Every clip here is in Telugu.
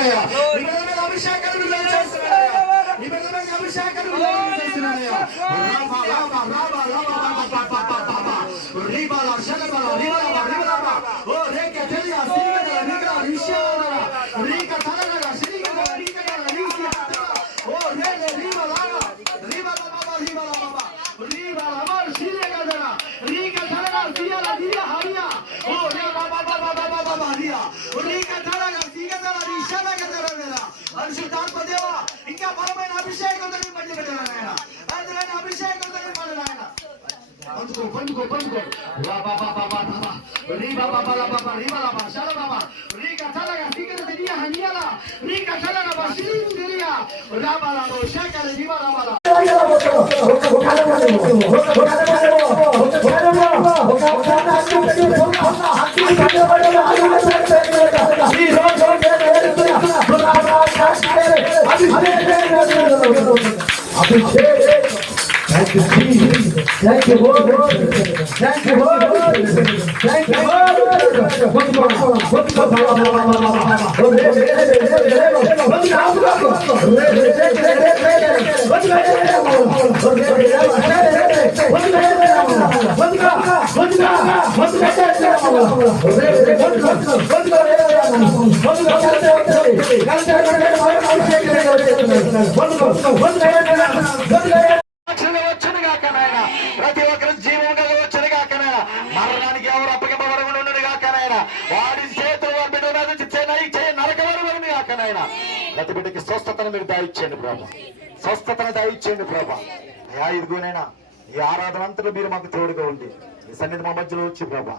చేస్తున్నాయా ఈ విధమైన అభిషేకాలు విడుదల చేస్తున్నాయా ఈ విధమైన అభిషేకాలు విడుదల చేస్తున్నాయా రీబాలా శలబాల రీబాలా రీబాలా ఓ రేకే తెలియా సిరిగల రీగా రిషాల రీక తలగల సిరిగల రీకల రీసియా ఓ రేలే రీబాలా రీబాలా బాబా రీబాలా బాబా రీబాలా బాబా సిరిగల రీక తలగల సియల దియా హరియా ఓ రే బాబా బాబా బాబా బాబా హరియా రీక తలగల సిరిగల రిషాల గదరవేలా పరిశుద్ధాత్మ దేవా ఇంకా బలమైన అభిషేకంతో నింపండి నాయనా అందులోని అభిషేకంతో నింపండి నాయనా పండుకో పండుకో పండుకో లా బాబా బాబా బాబా రీ బాబా బాబా బాబా రీ బాబా షాల బాబా రీ కథలగా సిగర దియా హనియాలా రీ కథలగా బసిలి దియా రా బాలా రో షాకల రీ Bala Bala Thank you, Jesus. Thank you, Lord. Thank you, Lord. Thank you, Lord. ప్రతి ఒక్కరు జీవం వచ్చునుగాకనాయన మరణానికి ఎవరు అప్పగింపబడకుండా ఉండడుగాకనాయన వాడి చేతులు బిడ్డ నరకవరని గాకనాయన ప్రతి బిడ్డకి స్వస్థతను మీరు దాయిచ్చేయండి ప్రభా స్వస్థతను దాయిచ్చేయండి ప్రభా అయా ఇదిగోనైనా ఈ ఆరాధన అంతలో మీరు మాకు తోడుగా ఉండి ఈ సన్నిధి మా మధ్యలో వచ్చి ప్రభా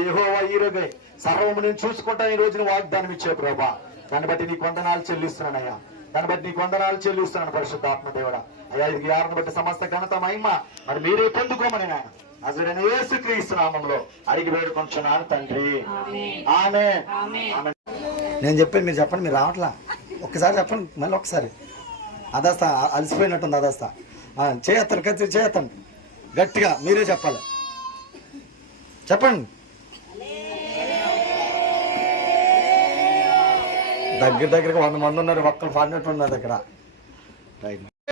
యెహోవా ఈ రోజు సర్వము నేను చూసుకుంటాను ఈ రోజున వాగ్దానం ఇచ్చే ప్రభా దాన్ని బట్టి నీకు వందనాలు చెల్లిస్తున్నానయ్యా దాన్ని బట్టి నీకు వందనాలు చెల్లిస్తున్నాను పరిశుద్ధాత్మ దేవుడా అయ్యా ఇది యారను బట్టి సమస్త ఘనత మహిమ మరి మీరే పొందుకోమని నాయన నజరేయుడైన యేసుక్రీస్తు నామములో అడిగి వేడుకొంచున్నాను తండ్రి ఆమేన్. నేను చెప్పాను మీరు చెప్పండి, మీరు రావట్లా. ఒక్కసారి చెప్పండి, మళ్ళీ ఒక్కసారి. అదాస్తా అలసిపోయినట్టుంది, అదాస్తా చేయత్తాను ఖచ్చితంగా చేయత్తాను గట్టిగా మీరే చెప్పాలి. చెప్పండి. దగ్గరికి 100 మంది ఉన్నారు, ఒక్కరు పాడినట్టు ఉన్నారు దగ్గర. రైట్.